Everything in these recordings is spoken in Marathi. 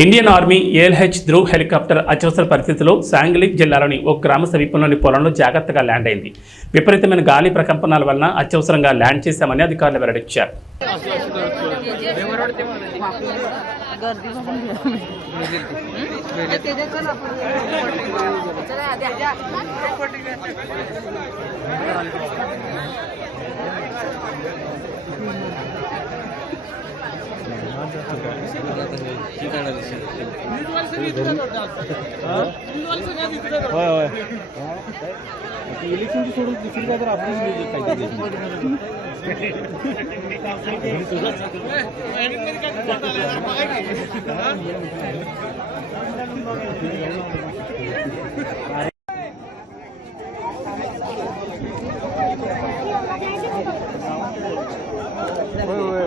Indian army ALH Dhruv helicopter అత్యవసర పరిస్థితిలో సాంగ్లీ జిల్లాలోని ఓ గ్రామ సమీపంలోని పొలంలో జాగ్రత్తగా ల్యాండ్ అయింది. విపరీతమైన గాలి ప్రకంపనాల వలన అత్యవసరంగా ల్యాండ్ చేశామని అధికారులు వెల్లడించారు. होय होय इलेक्शनची सोडून दुसरी काय तर आपलीच काहीतरी होय होय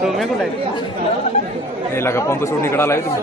सौम्या कुठं आहे? हे लागा पंप सोडून इकडे आलाय तुम्ही.